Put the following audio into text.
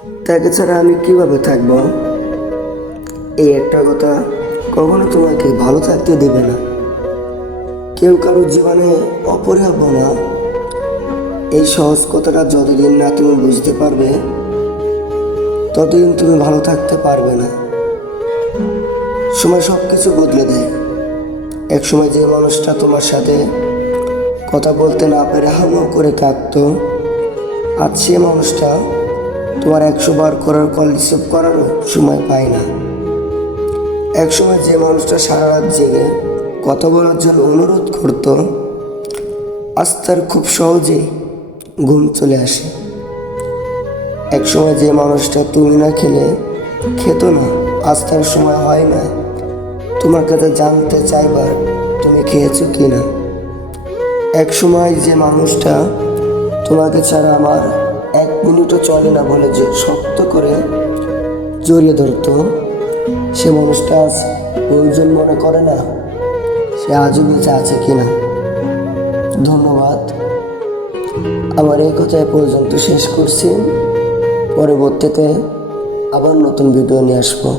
তাকে ছাড়া আমি কিভাবে থাকবো? এই একটা কথা কখনো তোমাকে ভালো থাকতে দেবে না। কেউ কারোর জীবনে অপরিহার্য না, এই সহজ কথাটা যতদিন না তুমি বুঝতে পারবে ততদিন তুমি ভালো থাকতে পারবে না। সময় সব কিছু বদলে দেয়। এক সময় যে মানুষটা তোমার সাথে কথা বলতে না পেরে হামলা করে কাঁদতো, আজ সে মানুষটা তোমার 100 বার করার কল রিসিভ করারও সময় পায় না। এক সময় যে মানুষটা সারা রাত জেগে কথা বলার জন্য অনুরোধ করত, আজ তার খুব সহজেই ঘুম চলে আসে। এক সময় যে মানুষটা তুমি না খেলে খেত না, আজ তার সময় হয় না তোমার কাছে জানতে চাইবার তুমি খেয়েছো কি না। এক সময় যে মানুষটা তোমাকে ছাড়া আমার 1 মিনিটও চলে না বলে যে শক্ত করে জড়িয়ে ধরতো, সে মানুষটা আজ প্রয়োজন মনে করে না সে আজও বেঁচে আছে কিনা। ধন্যবাদ। আমার এই কথা এ পর্যন্ত শেষ করছি। পরবর্তীতে আবার নতুন ভিডিও নিয়ে আসবো।